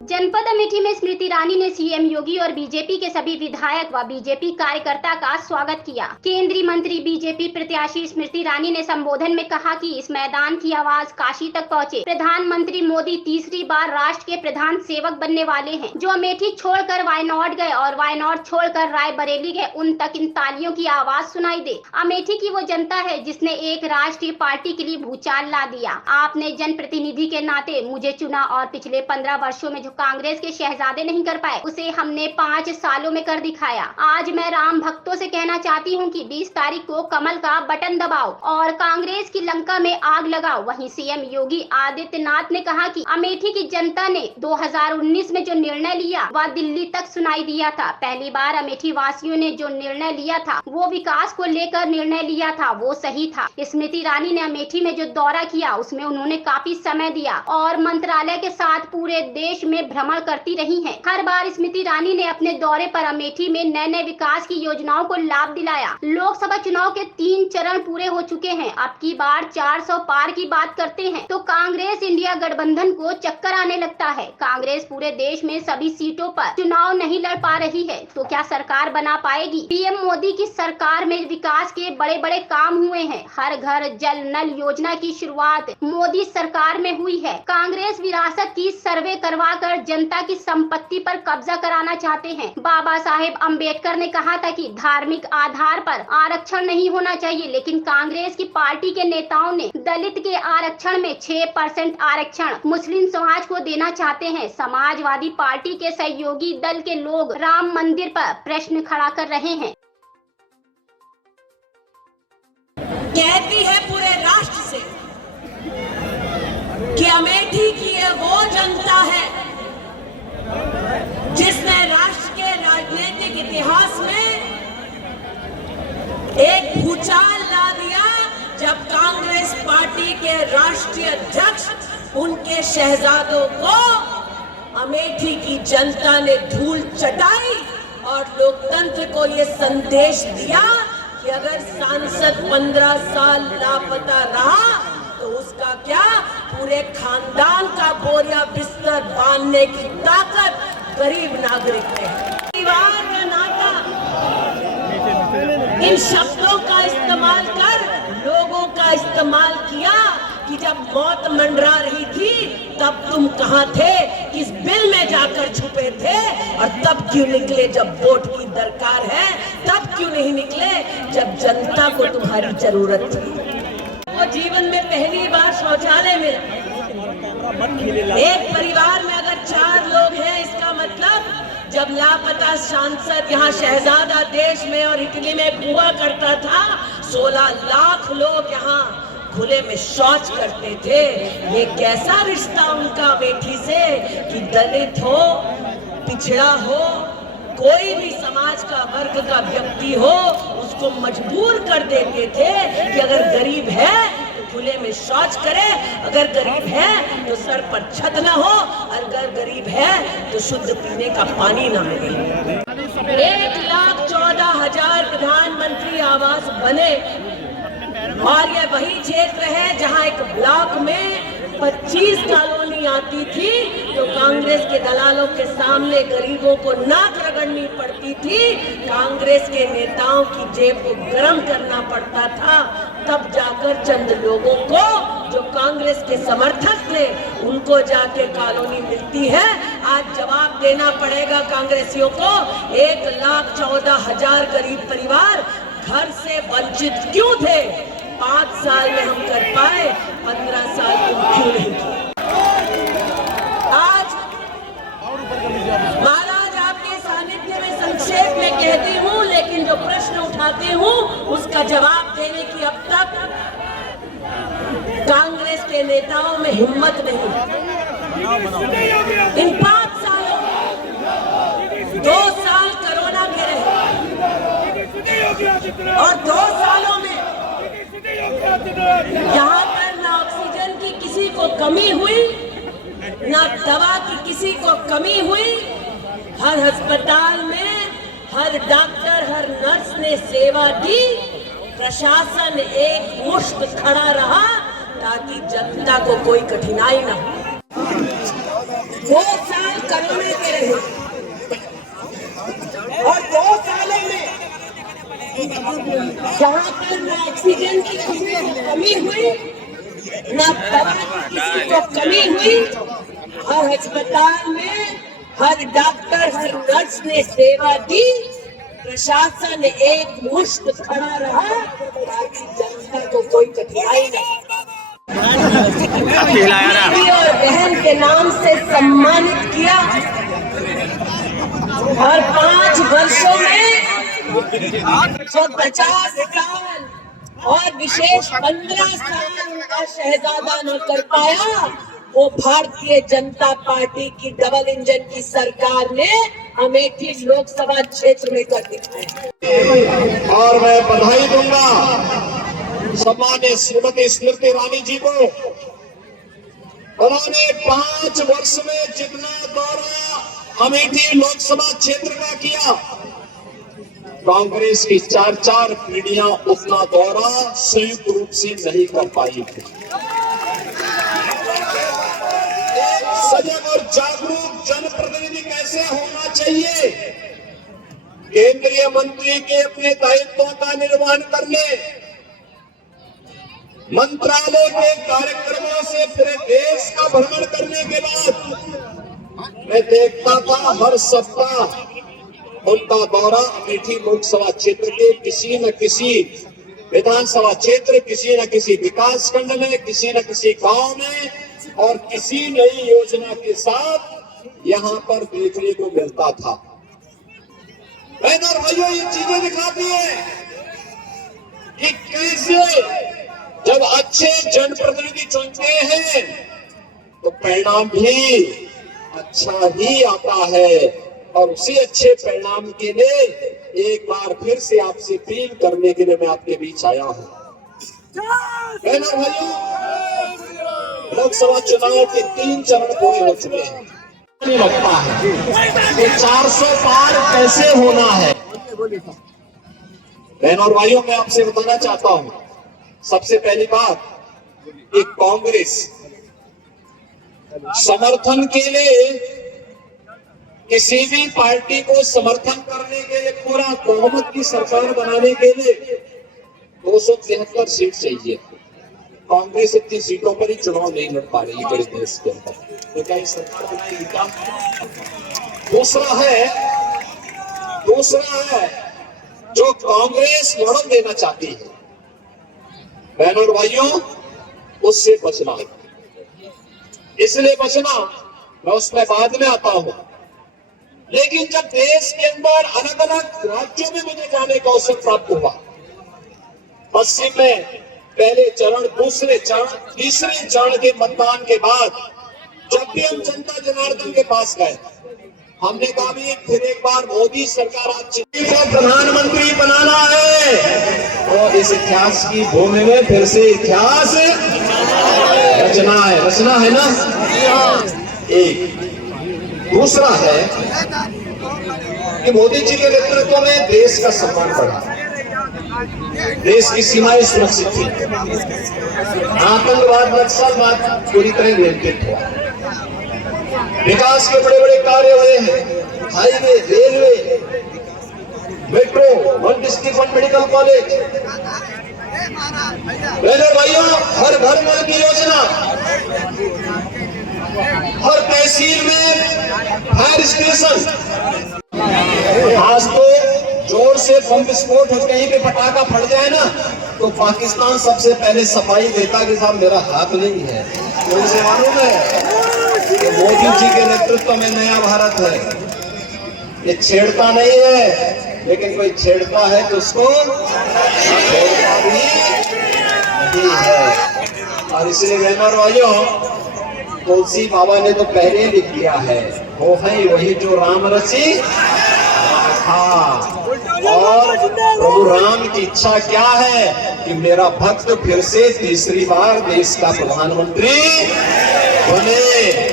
जनपद अमेठी में स्मृति ईरानी ने सीएम योगी और बीजेपी के सभी विधायक व बीजेपी कार्यकर्ता का स्वागत किया। केंद्रीय मंत्री बीजेपी प्रत्याशी स्मृति ईरानी ने संबोधन में कहा कि इस मैदान की आवाज काशी तक पहुंचे। प्रधानमंत्री मोदी तीसरी बार राष्ट्र के प्रधान सेवक बनने वाले हैं। जो अमेठी छोड़कर वायनाड गए और वायनाड छोड़कर रायबरेली गए, उन तक इन तालियों की आवाज सुनाई दे। अमेठी की वो जनता है जिसने एक राष्ट्रीय पार्टी के लिए भूचाल ला दिया। आपने जनप्रतिनिधि के नाते मुझे चुना और पिछले 15 वर्षों में जो कांग्रेस के शहजादे नहीं कर पाए, उसे हमने 5 सालों में कर दिखाया। आज मैं राम भक्तों से कहना चाहती हूं कि 20 तारीख को कमल का बटन दबाओ और कांग्रेस की लंका में आग लगाओ। वहीं सीएम योगी आदित्यनाथ ने कहा कि अमेठी की जनता ने 2019 में जो निर्णय लिया वह दिल्ली तक सुनाई दिया था। पहली बार अमेठी वासियों ने जो निर्णय लिया था वो विकास को लेकर निर्णय लिया था, वो सही था। स्मृति ईरानी ने अमेठी में जो दौरा किया उसमें उन्होंने काफी समय दिया और मंत्रालय के साथ पूरे देश में भ्रमण करती रही हैं। हर बार स्मृति ईरानी ने अपने दौरे पर अमेठी में नए नए विकास की योजनाओं को लाभ दिलाया। लोकसभा चुनाव के 3 चरण पूरे हो चुके हैं। अब की बार 400 पार की बात करते हैं तो कांग्रेस इंडिया गठबंधन को चक्कर आने लगता है। कांग्रेस पूरे देश में सभी सीटों पर चुनाव नहीं लड़ पा रही है तो क्या सरकार बना पाएगी? पीएम मोदी की सरकार में विकास के बड़े बड़े काम हुए हैं। हर घर जल नल योजना की शुरुआत मोदी सरकार में हुई है। कांग्रेस विरासत की सर्वे करवा कर जनता की संपत्ति पर कब्जा कराना चाहते हैं। बाबा साहेब अंबेडकर ने कहा था कि धार्मिक आधार पर आरक्षण नहीं होना चाहिए, लेकिन कांग्रेस की पार्टी के नेताओं ने दलित के आरक्षण में 6% आरक्षण मुस्लिम समाज को देना चाहते हैं। समाजवादी पार्टी के सहयोगी दल के लोग राम मंदिर पर प्रश्न खड़ा कर रहे हैं। कहती है पूरे राष्ट्र से कि अमेठी की ये वो जनता है जिसने राष्ट्र के राजनीतिक इतिहास में एक भूचाल ला दिया जब कांग्रेस पार्टी के राष्ट्रीय अध्यक्ष उनके शहजादों को अमेठी की जनता ने धूल चटाई और लोकतंत्र को ये संदेश दिया कि अगर सांसद 15 साल लापता रहा तो उसका क्या, पूरे खानदान का बोरिया बिस्तर बांधने की ताकत गरीब नागरिक में है। परिवार का नाता, इन शब्दों का इस्तेमाल कर लोगों का इस्तेमाल किया कि जब मौत मंडरा रही थी तब तुम कहां थे, किस बिल में जाकर छुपे थे, और तब क्यों निकले जब वोट की दरकार है, तब क्यों नहीं निकले जब जनता को तुम्हारी जरूरत थी। वो जीवन में पहली बार शौचालय में एक परिवार में अगर 4 लोग हैं, इसका मतलब जब लापता सांसद यहाँ शहजादा देश में और इटली में हुआ करता था, 16 लाख लोग यहाँ खुले में शौच करते थे। ये कैसा रिश्ता उनका अमेठी से कि दलित हो, पिछड़ा हो, कोई भी समाज का वर्ग का व्यक्ति हो, उसको मजबूर कर देते थे कि अगर गरीब है तो खुले में शौच करे, अगर गरीब है तो सर पर छत ना हो, अगर गरीब है तो शुद्ध पीने का पानी ना मिले। 1,14,000 प्रधानमंत्री आवास बने और ये वही क्षेत्र है जहां एक ब्लॉक में 25 कॉलोनी आती थी तो कांग्रेस के दलालों के सामने गरीबों को नाक रगड़नी पड़ती थी। कांग्रेस के नेताओं की जेब को गर्म करना पड़ता था, तब जाकर चंद लोगों को जो कांग्रेस के समर्थक थे उनको जाके कॉलोनी मिलती है। आज जवाब देना पड़ेगा कांग्रेसियों को। 1,14,000 गरीब परिवार घर से वंचित क्यों थे? 5 साल में हम कर पाए, 15 साल तुम क्यों नहीं किए? आज महाराज आपके सानिध्य में संक्षेप में कहती हूँ, लेकिन जो प्रश्न उठाती हूँ उसका जवाब देने की अब तक कांग्रेस के नेताओं में हिम्मत नहीं। इन 5 सालों 2 साल कोरोना के रहे और 2 सालों में यहाँ पर ना ऑक्सीजन की किसी को कमी हुई, ना दवा की किसी को कमी हुई। हर अस्पताल में हर डॉक्टर, हर नर्स ने सेवा दी। प्रशासन एक मुश्त खड़ा रहा ताकि जनता को कोई कठिनाई ना हो। 2 साल कोरोना के रहे और 2 सालों में जहाँ पर न ऑक्सीजन की किसी को कमी हुई, न दवा की किसी को कमी हुई, हर अस्पताल में हर डॉक्टर हर नर्स ने सेवा दी, प्रशासन एक मुश्त खड़ा रहा ताकि जनता को कोई कठिनाई न बेटी और बहन के नाम से सम्मानित किया और 5 वर्षों में जो 50 साल और विशेष 15 साल उनका शहजादा न कर पाया, वो भारतीय जनता पार्टी की डबल इंजन की सरकार ने अमेठी लोकसभा क्षेत्र में कर दिखाया। और मैं बधाई दूंगा सम्मानित श्रीमती स्मृति ईरानी जी को। उन्होंने 5 वर्ष में जितना दौरा अमेठी लोकसभा क्षेत्र का किया, कांग्रेस की 4 पीढ़ियां उतना दौरा संयुक्त रूप से नहीं कर पाई थी। सजग और जागरूक जनप्रतिनिधि कैसे होना चाहिए, केंद्रीय मंत्री के अपने दायित्वों का निर्वहन करने, मंत्रालय के कार्यक्रमों से पूरे देश का भ्रमण करने के बाद मैं देखता था हर सप्ताह उनका दौरा अमेठी लोकसभा क्षेत्र के किसी न किसी विधानसभा क्षेत्र, किसी न किसी विकास खंड में, किसी न किसी गांव में और किसी नई योजना के साथ यहाँ पर देखने को मिलता था। बहनों और भाइयों, ये चीजें दिखाती है कि कैसे जब अच्छे जनप्रतिनिधि चुनते हैं तो परिणाम भी अच्छा ही आता है। और उसी अच्छे परिणाम के लिए एक बार फिर से आपसे अपील करने के लिए मैं आपके बीच आया हूं। बहनों और भाइयों, लोकसभा चुनाव के 3 चरण पूरे हो चुके हैं। नहीं लगता है कि 400 पार कैसे होना है। बहनों और भाइयों, मैं आपसे बताना चाहता हूं, सबसे पहली बात, एक कांग्रेस समर्थन के लिए किसी भी पार्टी को समर्थन करने के लिए, पूरा बहुमत की सरकार बनाने के लिए 273 सीट चाहिए। कांग्रेस इतनी सीटों पर ही चुनाव नहीं लड़ पा रही बड़े देश के अंदर, तो क्या इस सरकार बनाएगी क्या? दूसरा है जो कांग्रेस मॉडल देना चाहती है, बहनों और भाइयों, उससे बचना। इसलिए बचना, मैं उसमें बाद में आता हूं। लेकिन जब देश के अंदर अलग अलग राज्यों में मुझे जाने का अवसर प्राप्त हुआ, पश्चिम में पहले चरण, दूसरे चरण, तीसरे चरण के मतदान के बाद जब भी हम जनता जनार्दन के पास गए, हमने कहा भी फिर एक बार मोदी सरकार आज को प्रधानमंत्री बनाना है, और इस इतिहास की भूमि में फिर से इतिहास रचना है ना। एक दूसरा है कि मोदी जी के नेतृत्व में देश का सम्मान बढ़ा, देश की सीमाएं सुरक्षित थी, आतंकवाद नक्सलवाद पूरी तरह नियंत्रित हुआ, विकास के बड़े बड़े कार्य हुए हैं, highway, railway, metro, 1 district 1 medical college, भाइयों, हर घर नल की योजना, हर तहसील में फायर स्टेशन। आज तो जोर से बम विस्फोट हो, कहीं पे पटाखा फट जाए ना तो पाकिस्तान सबसे पहले सफाई देता कि साहब मेरा हाथ नहीं है। तो इसे मालूम है कि मोदी जी के नेतृत्व में नया भारत है। ये छेड़ता नहीं है, लेकिन कोई छेड़ता है तो उसको छोड़ता भी नहीं है। और इसलिए बहनों और भाइयों, तुलसी बाबा ने तो पहले लिख दिया है, वो है वही जो राम रची। हाँ, और प्रभु राम की इच्छा क्या है कि मेरा भक्त फिर से तीसरी बार देश का प्रधानमंत्री बने।